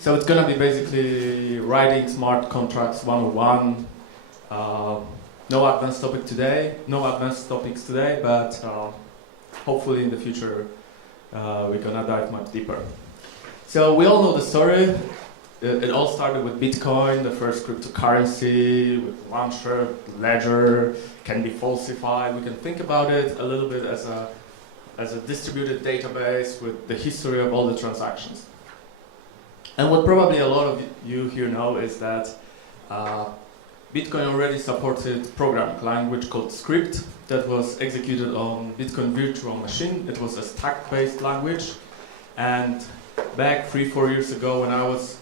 So it's gonna be basically writing smart contracts 101. No advanced topics today, but hopefully in the future we're gonna dive much deeper. So we all know the story. It all started with Bitcoin, the first cryptocurrency with one shared ledger, can be falsified. We can think about it a little bit as a distributed database with the history of all the transactions. And what probably a lot of you here know is that Bitcoin already supported programming language called Script that was executed on Bitcoin virtual machine. It was a stack-based language, and back 3-4 years ago when I was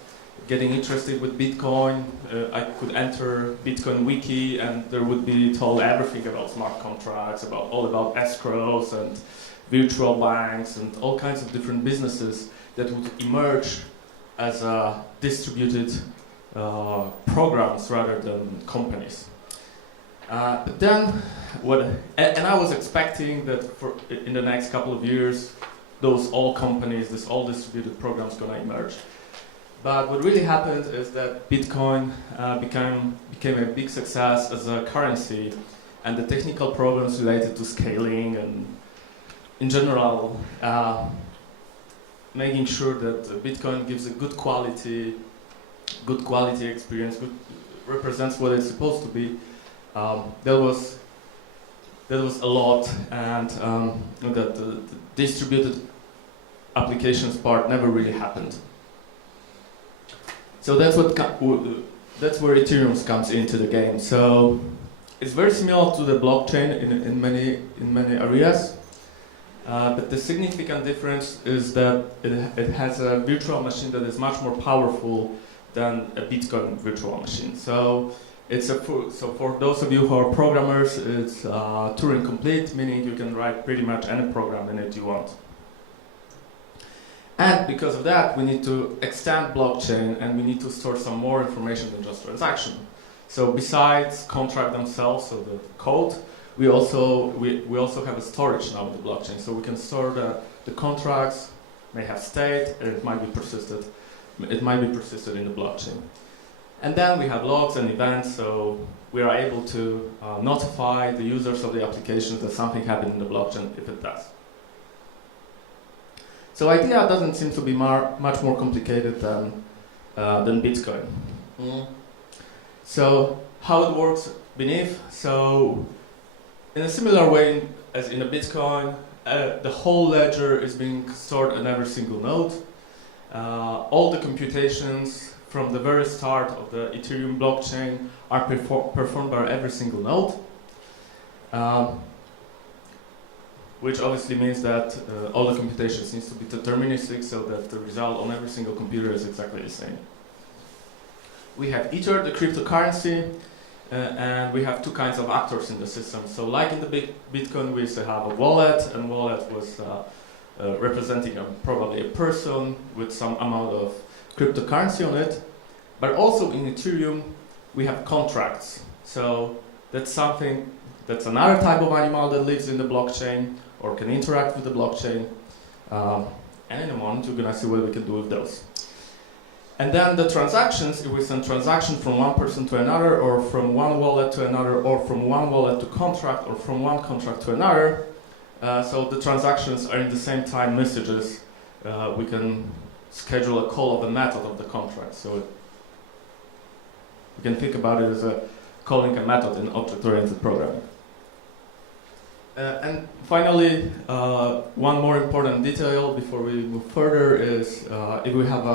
getting interested with Bitcoin, I could enter Bitcoin wiki and there would be told everything about smart contracts, all about escrows and virtual banks and all kinds of different businesses that would emerge as distributed programs rather than companies. But then, and I was expecting that in the next couple of years, those all companies, this all distributed programs gonna emerge. But what really happened is that Bitcoin became a big success as a currency, and the technical problems related to scaling and in general making sure that Bitcoin gives a good quality experience, represents what it's supposed to be. There was a lot, and that the distributed applications part never really happened. So that's where Ethereum comes into the game. So it's very similar to the blockchain in many areas. But the significant difference is that it has a virtual machine that is much more powerful than a Bitcoin virtual machine. So for those of you who are programmers, it's Turing complete, meaning you can write pretty much any program in it you want. And because of that, we need to extend blockchain and we need to store some more information than just transaction. So besides contract themselves, so the code, we also have a storage now in the blockchain. So we can store the contracts, may have state, and it might be persisted in the blockchain. And then we have logs and events, so we are able to notify the users of the applications that something happened in the blockchain if it does. So idea doesn't seem to be much more complicated than Bitcoin. So how it works beneath? So in a similar way as in a Bitcoin, the whole ledger is being stored on every single node. All the computations from the very start of the Ethereum blockchain are performed by every single node. Which obviously means that all the computations needs to be deterministic so that the result on every single computer is exactly the same. We have Ether, the cryptocurrency, and we have two kinds of actors in the system. So like in the Bitcoin, we used to have a wallet, and wallet was representing probably a person with some amount of cryptocurrency on it. But also in Ethereum, we have contracts. So that's another type of animal that lives in the blockchain or can interact with the blockchain. And in a moment, we're gonna see what we can do with those. And then the transactions, if we send transaction from one person to another, or from one wallet to another, or from one wallet to contract, or from one contract to another, so the transactions are in the same time messages, we can schedule a call of a method of the contract. So we can think about it as calling a method in object-oriented programming. And finally, one more important detail before we move further is if we have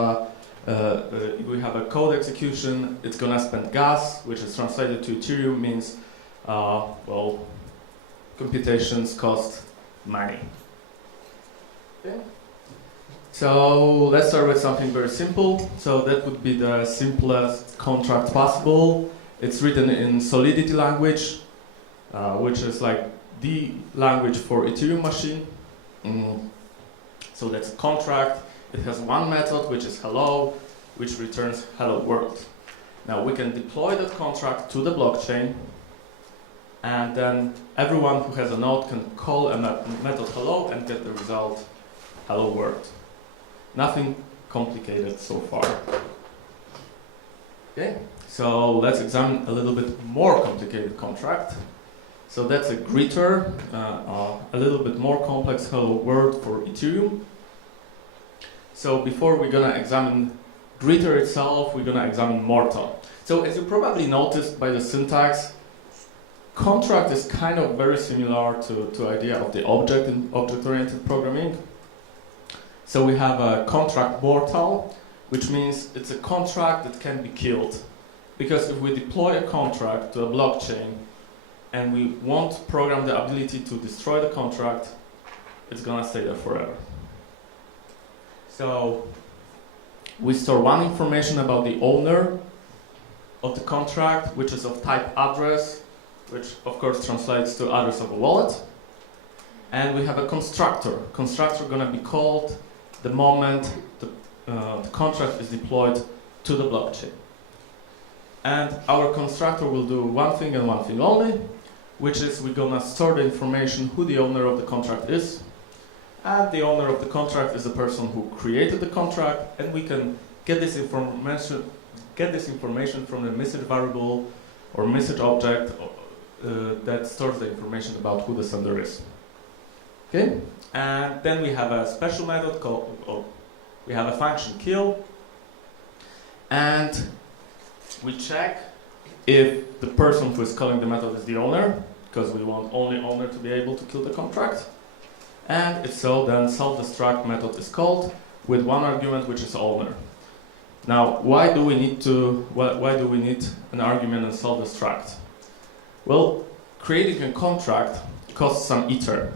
a code execution, it's gonna spend gas, which is translated to Ethereum means, computations cost money. Okay. So let's start with something very simple. So that would be the simplest contract possible. It's written in SOLIDITY language, which is like the language for Ethereum machine. So that's a contract. It has one method, which is hello, which returns hello world. Now we can deploy that contract to the blockchain, and then everyone who has a node can call a method hello and get the result hello world. Nothing complicated so far. Okay, so let's examine a little bit more complicated contract. So that's a greeter, a little bit more complex hello world for Ethereum. So before we're gonna examine greeter itself, we're gonna examine mortal. So as you probably noticed by the syntax, contract is kind of very similar to idea of the object in object-oriented programming. So we have a contract mortal, which means it's a contract that can be killed. Because if we deploy a contract to a blockchain and we won't program the ability to destroy the contract, it's gonna stay there forever. So we store one information about the owner of the contract, which is of type address, which of course translates to address of a wallet. And we have a constructor. Constructor gonna be called the moment the contract is deployed to the blockchain. And our constructor will do one thing and one thing only, which is we're gonna store the information who the owner of the contract is. And the owner of the contract is the person who created the contract, and we can get this information from the message variable or message object that stores the information about who the sender is. Okay? And then we have a special method called, we have a function kill, and we check if the person who is calling the method is the owner, because we want only owner to be able to kill the contract. And if so, then self-destruct method is called with one argument, which is owner. Now, why do we need an argument in self-destruct? Well, creating a contract costs some ether.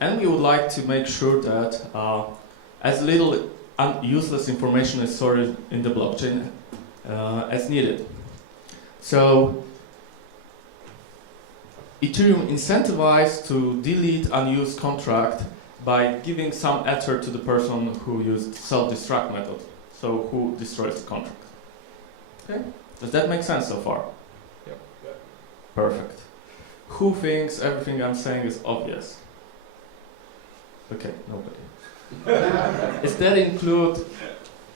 And we would like to make sure that as little useless information is stored in the blockchain as needed. So Ethereum incentivized to delete unused contract by giving some ether to the person who used self-destruct method, so who destroys the contract. Okay? Does that make sense so far? Yep. Perfect. Who thinks everything I'm saying is obvious? Okay, nobody. Does that include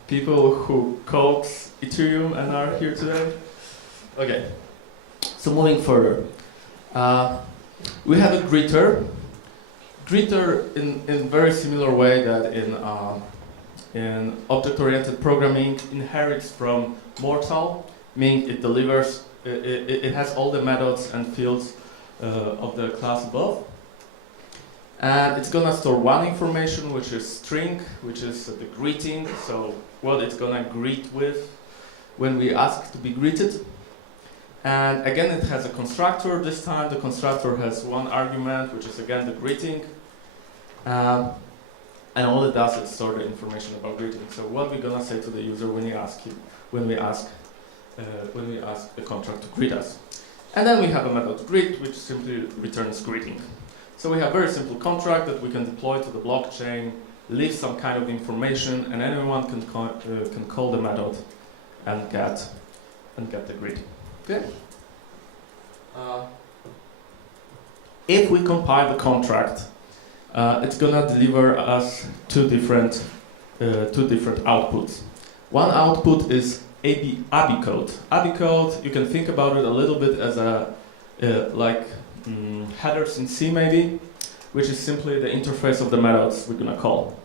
people who code Ethereum and are here today? Okay. So moving further. We have a greeter. Greeter in very similar way that in object-oriented programming inherits from mortal, meaning it delivers, it has all the methods and fields of the class above. And it's gonna store one information, which is string, which is the greeting, so what it's gonna greet with when we ask to be greeted. And again, it has a constructor. This time the constructor has one argument, which is again the greeting. And all it does is store the information about greeting. So what we're gonna say to the user when we ask the contract to greet us. And then we have a method greet, which simply returns greeting. So we have a very simple contract that we can deploy to the blockchain, leave some kind of information, and anyone can call the method and get the greeting. Okay. If we compile the contract, it's gonna deliver us two different outputs. One output is ABI code. ABI code, you can think about it a little bit as headers in C maybe, which is simply the interface of the methods we're gonna call.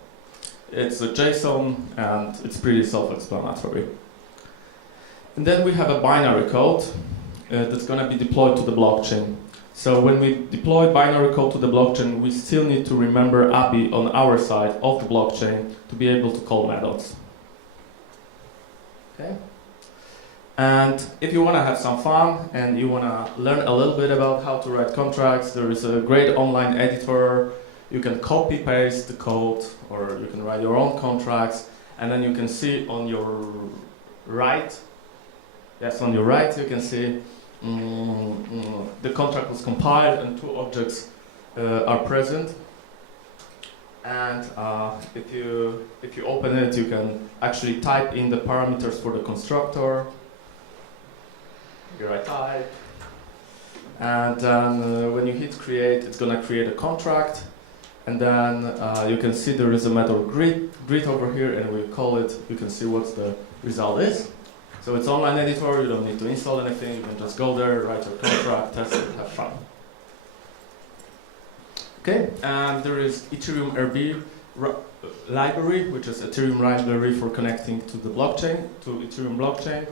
It's a JSON and it's pretty self-explanatory. And then we have a binary code that's gonna be deployed to the blockchain. So when we deploy binary code to the blockchain, we still need to remember ABI on our side of the blockchain to be able to call methods. Okay. And if you want to have some fun and you want to learn a little bit about how to write contracts, there is a great online editor. You can copy paste the code, or you can write your own contracts, and then you can see on your right, yes, on your right, you can see the contract was compiled and two objects are present. And if you open it, you can actually type in the parameters for the constructor. Here I type, and then when you hit create, it's gonna create a contract, And then you can see there is a method greet over here, and we call it, you can see what the result is. So it's online editor, you don't need to install anything, you can just go there, write your contract, test it, have fun. Okay, and there is Ethereum RB library, which is Ethereum library for connecting to the blockchain, to Ethereum blockchain.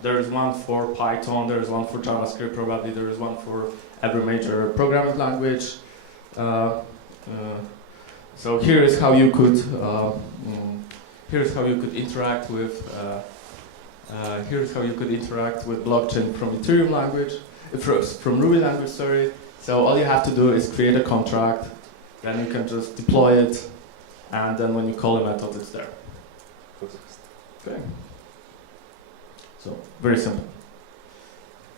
There is one for Python, there is one for JavaScript probably, there is one for every major programming language. So here is how you could interact with blockchain from Ethereum language, from Ruby language, sorry. So all you have to do is create a contract, then you can just deploy it, and then when you call a method, it's there. Okay. So very simple.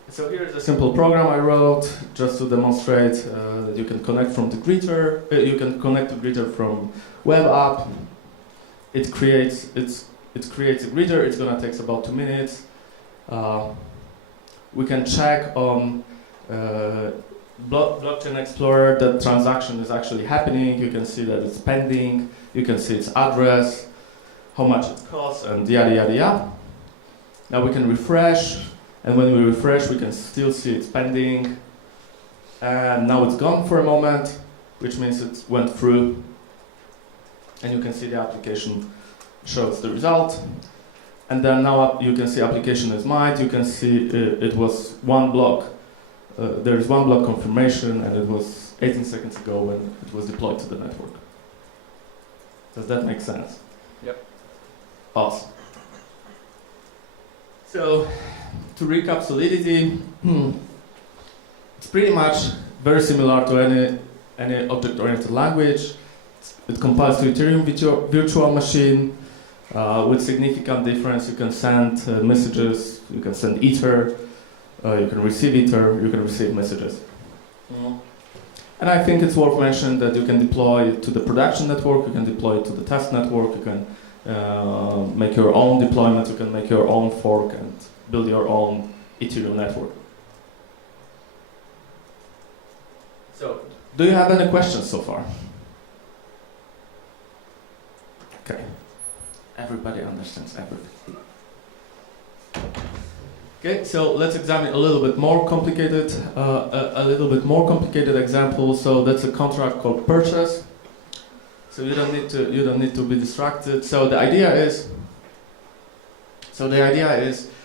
So here's a simple program I wrote just to demonstrate that you can connect from the greeter. You can connect to greeter from web app. It creates a greeter. It's gonna take about 2 minutes. We can check on Blockchain Explorer that transaction is actually happening. You can see that it's pending. You can see its address, how much it costs, and yada yada yada. Now we can refresh. And when we refresh, we can still see it's pending. And now it's gone for a moment, which means it went through. And you can see the application shows the result. And then now you can see application is mined. You can see it was one block. There is one block confirmation, and it was 18 seconds ago when it was deployed to the network. Does that make sense? Yep. Awesome. So, to recap Solidity, it's pretty much very similar to any object-oriented language. It compiles to Ethereum virtual machine with significant difference. You can send messages, you can send Ether, you can receive Ether, you can receive messages. And I think it's worth mentioning that you can deploy it to the production network, you can deploy it to the test network, you can make your own deployment, you can make your own fork and build your own Ethereum network. So, do you have any questions so far? Okay. Everybody understands everything. Okay, so let's examine a little bit more complicated, example. So that's a contract called purchase. So you don't need to be distracted. So the idea is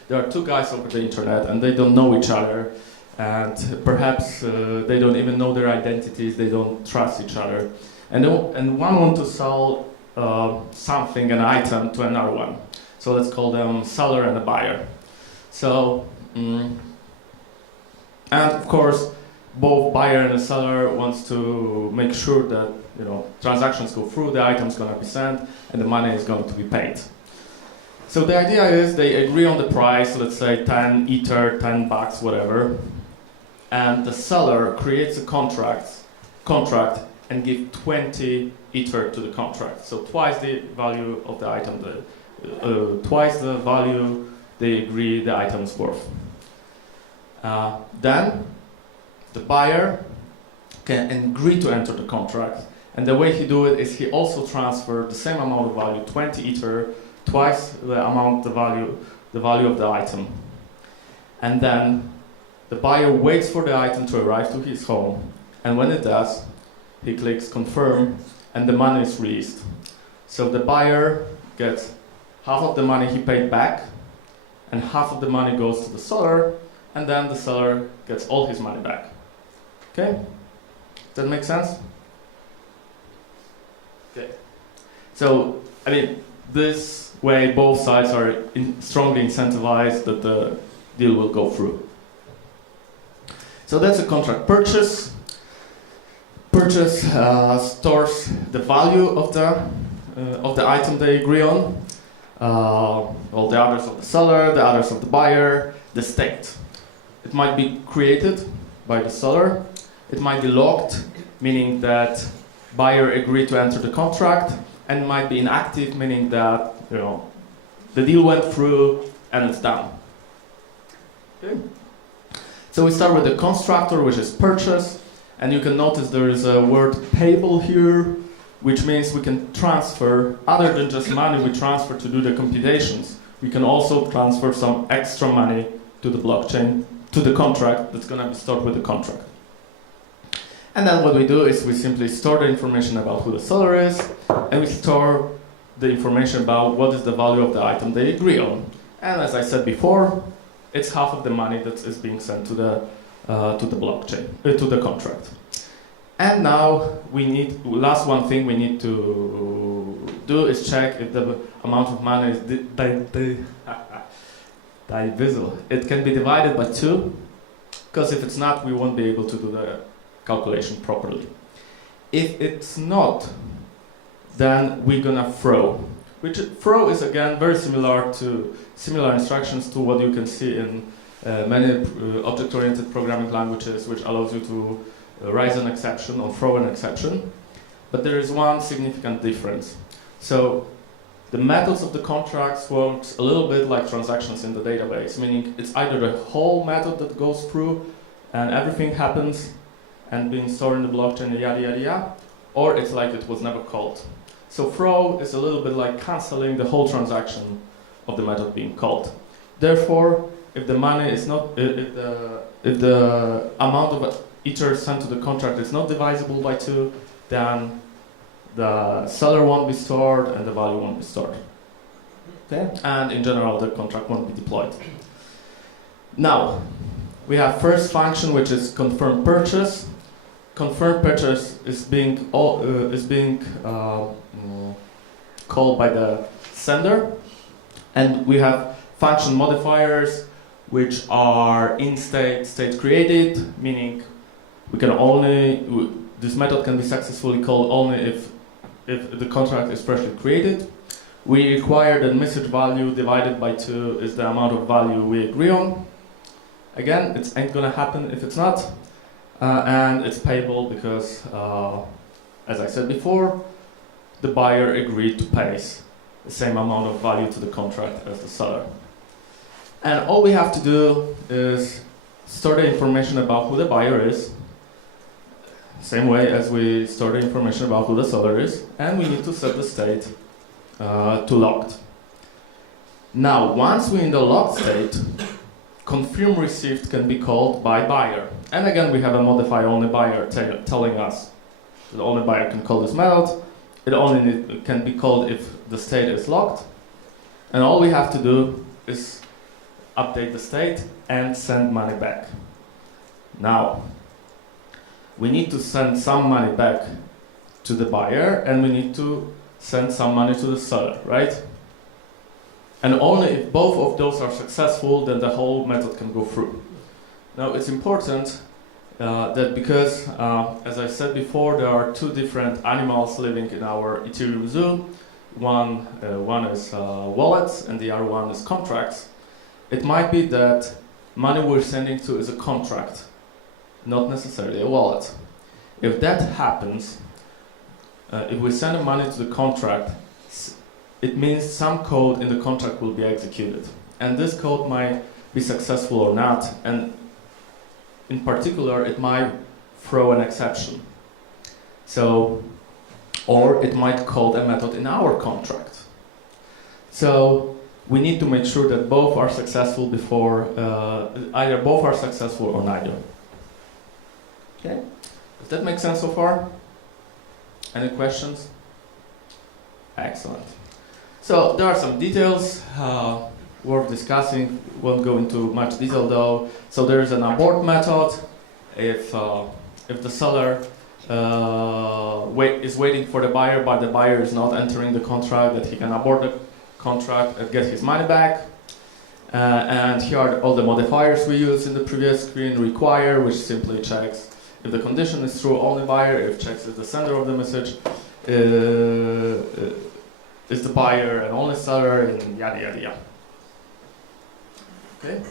there are two guys over the internet and they don't know each other, and perhaps they don't even know their identities. They don't trust each other, and one wants to sell something, an item, to another one. So let's call them seller and a buyer. So, and of course, both buyer and the seller wants to make sure that transactions go through, the item's going to be sent, and the money is going to be paid. So the idea is they agree on the price, let's say 10 Ether, $10, whatever, and the seller creates a contract and gives 20 Ether to the contract. So twice the value of the item, twice the value they agree the item is worth. Then the buyer can agree to enter the contract, and the way he do it is he also transfer the same amount of value, 20 Ether, twice the amount, the value of the item. And then the buyer waits for the item to arrive to his home, and when it does, he clicks confirm, and the money is released. So the buyer gets half of the money he paid back, and half of the money goes to the seller, and then the seller gets all his money back. Okay? Does that make sense? Okay. So, I mean, this way both sides are strongly incentivized that the deal will go through. So that's a contract purchase. Purchase stores the value of the item they agree on. All the address of the seller, the address of the buyer, the state. It might be created by the seller. It might be locked, meaning that buyer agreed to enter the contract, and might be inactive, meaning that the deal went through and it's done. Okay. So we start with the constructor, which is purchase, And you can notice there is a word payable here, which means we can transfer, other than just money we transfer to do the computations, we can also transfer some extra money to the blockchain, to the contract that's going to be stored with the contract. And then what we do is we simply store the information about who the seller is, and we store the information about what is the value of the item they agree on. And as I said before, it's half of the money that is being sent to the blockchain, to the contract. And now we need, last one thing we need to do is check if the amount of money is divisible. It can be divided by 2, because if it's not, we won't be able to do the calculation properly. If it's not, then we're gonna throw. Which throw is again very similar instructions to what you can see in many object-oriented programming languages, which allows you to raise an exception or throw an exception. But there is one significant difference. So the methods of the contracts works a little bit like transactions in the database, meaning it's either the whole method that goes through and everything happens and being stored in the blockchain, yada yada yada, or it's like it was never called. So throw is a little bit like canceling the whole transaction of the method being called. Therefore, if the money is not, if the amount of ether sent to the contract is not divisible by 2, then the seller won't be stored and the value won't be stored. Okay? And in general, the contract won't be deployed. Now, we have first function, which is confirm purchase. Confirm purchase is being called by the sender, and we have function modifiers, which are in state created, meaning we can only this method can be successfully called only if the contract is freshly created. We require that message value divided by 2 is the amount of value we agree on. Again, it ain't gonna happen if it's not. And it's payable because, as I said before, the buyer agreed to pay the same amount of value to the contract as the seller. And all we have to do is store the information about who the buyer is, same way as we store the information about who the seller is, and we need to set the state to locked. Now, once we're in the locked state, confirm received can be called by buyer. And again, we have a modify only buyer telling us that only buyer can call this method. It only can be called if the state is locked. And all we have to do is update the state and send money back. Now, we need to send some money back to the buyer, and we need to send some money to the seller, right? And only if both of those are successful, then the whole method can go through. Now, it's important that because, as I said before, there are 2 different animals living in our Ethereum zoo. One is wallets, and the other one is contracts. It might be that money we're sending to is a contract, not necessarily a wallet. If that happens, if we send the money to the contract, it means some code in the contract will be executed. And this code might be successful or not, and in particular, it might throw an exception. So, or it might call a method in our contract. So, we need to make sure that both are successful before, either both are successful or neither. Okay? Does that make sense so far? Any questions? Excellent. So there are some details worth discussing. Won't go into much detail though. So there is an abort method. If the seller is waiting for the buyer, but the buyer is not entering the contract, that he can abort the contract and get his money back. And here are all the modifiers we used in the previous screen. Require, which simply checks if the condition is true, only buyer. If checks if the sender of the message is the buyer and only seller, and yada yada yada. Okay.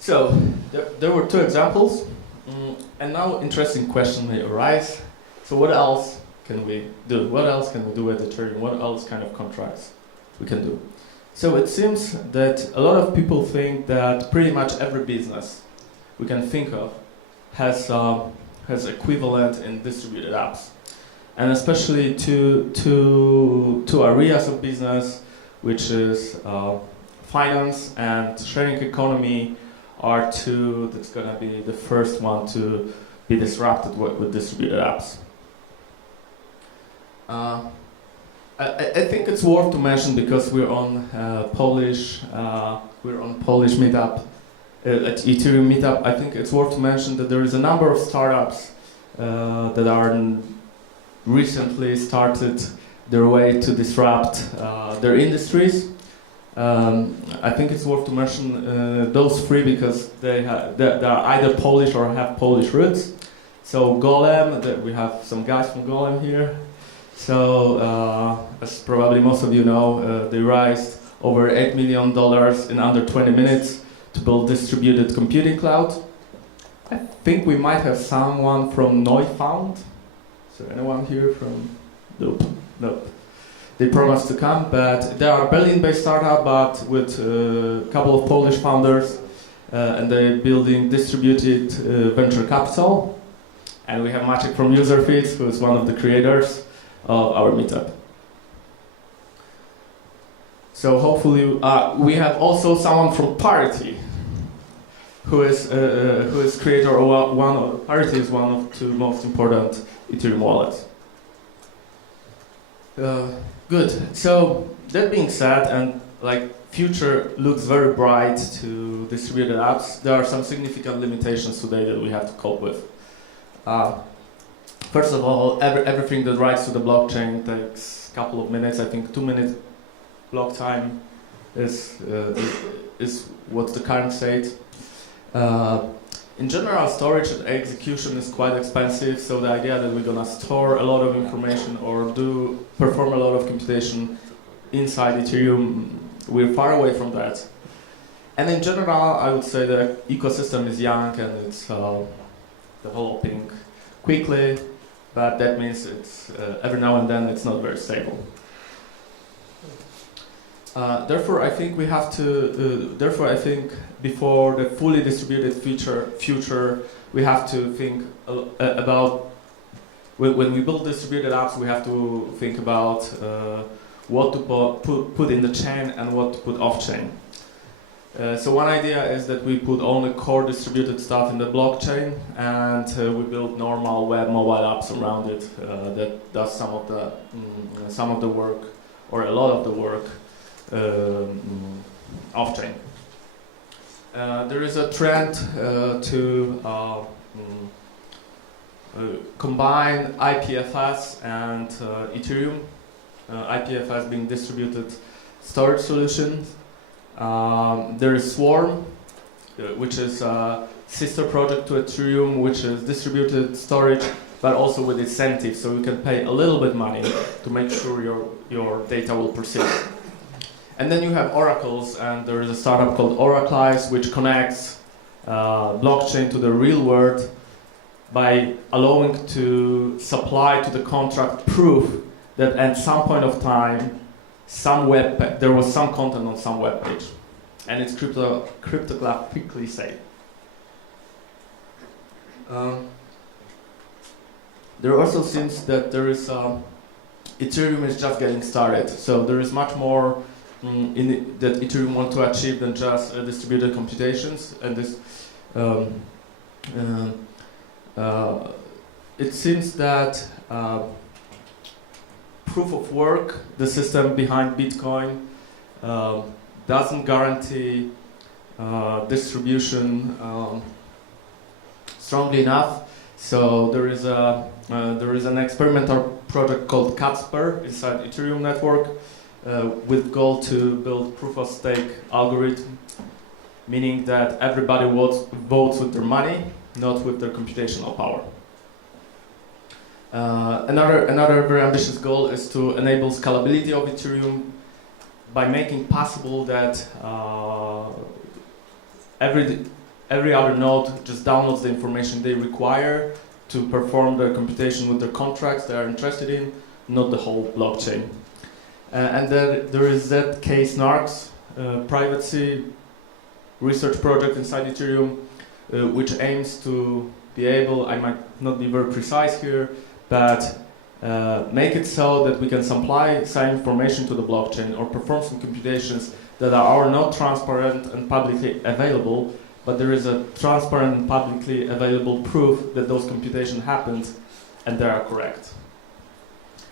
So there were 2 examples, and now interesting question may arise. So what else can we do? What else can we do with Ethereum? What else kind of contracts we can do? So it seems that a lot of people think that pretty much every business we can think of has equivalent in distributed apps, and especially two areas of business, which is finance and sharing economy, are two that's going to be the first one to be disrupted with distributed apps. I think it's worth to mention, because we're on Polish Meetup, at Ethereum Meetup. I think it's worth to mention that there is a number of startups that are recently started their way to disrupt their industries. I think it's worth to mention those three, because they are either Polish or have Polish roots. So Golem, we have some guys from Golem here. So as probably most of you know, they raised over $8 million in under 20 minutes to build distributed computing cloud. I think we might have someone from Neufound. Is there anyone here from? Nope. They promised to come, but they are a Berlin-based startup, but with a couple of Polish founders, and they're building distributed venture capital. And we have Maciek from UserFeeds, who is one of the creators of our meetup. So hopefully, we have also someone from Parity, who is creator of Parity is one of two most important Ethereum wallets. Good. So that being said, and future looks very bright to distributed apps, there are some significant limitations today that we have to cope with. First of all, everything that writes to the blockchain takes a couple of minutes. I think 2 minutes block time is what's the current state. In general, storage and execution is quite expensive, so the idea that we're gonna store a lot of information or perform a lot of computation inside Ethereum, we're far away from that. And in general, I would say the ecosystem is young and it's developing quickly, but that means it's every now and then it's not very stable. Therefore, I think we have to. Therefore, I think before the fully distributed future, we have to think about when we build distributed apps. We have to think about what to put in the chain and what to put off chain. So one idea is that we put only core distributed stuff in the blockchain, and we build normal web mobile apps around it that does some of the work or a lot of the work off-chain. There is a trend to combine IPFS and Ethereum, IPFS being distributed storage solutions. There is Swarm, which is a sister project to Ethereum, which is distributed storage, but also with incentives, so you can pay a little bit money to make sure your data will persist. And then you have oracles, and there is a startup called Oraclize, which connects blockchain to the real world by allowing to supply to the contract proof that at some point of time, there was some content on some web page, and it's cryptographically safe. There also seems that there is Ethereum is just getting started, so there is much more that Ethereum want to achieve than just distributed computations, and this it seems that proof of work, the system behind Bitcoin, doesn't guarantee distribution strongly enough. So there is an experimental project called Casper inside Ethereum network with goal to build proof of stake algorithm, meaning that everybody votes with their money, not with their computational power. Another very ambitious goal is to enable scalability of Ethereum by making possible that every other node just downloads the information they require to perform their computation with their contracts they are interested in, not the whole blockchain. And then there is ZK Snarks, privacy research project inside Ethereum, which aims to be able, I might not be very precise here, but make it so that we can supply some information to the blockchain or perform some computations that are not transparent and publicly available, but there is a transparent and publicly available proof that those computations happened and they are correct.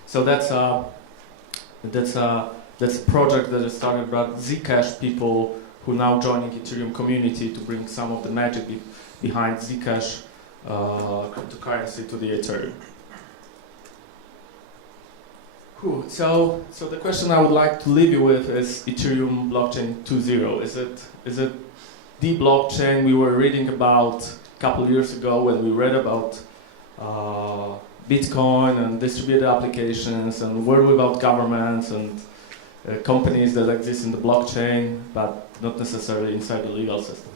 So that's a project that is started by Zcash people who now joining Ethereum community to bring some of the magic behind Zcash cryptocurrency to the Ethereum. Cool. So the question I would like to leave you with is Ethereum blockchain 2.0. Is it the blockchain we were reading about a couple of years ago when we read about Bitcoin and distributed applications and world without governments and companies that exist in the blockchain, but not necessarily inside the legal system?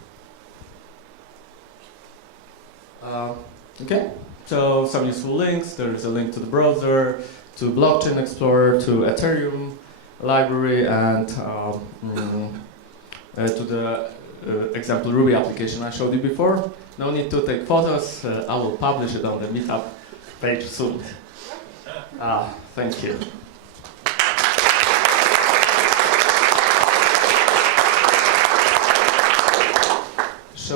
Okay, so some useful links. There is a link to the browser, to Blockchain Explorer, to Ethereum library, and to the example Ruby application I showed you before. No need to take photos. I will publish it on the Meetup page soon. Thank you.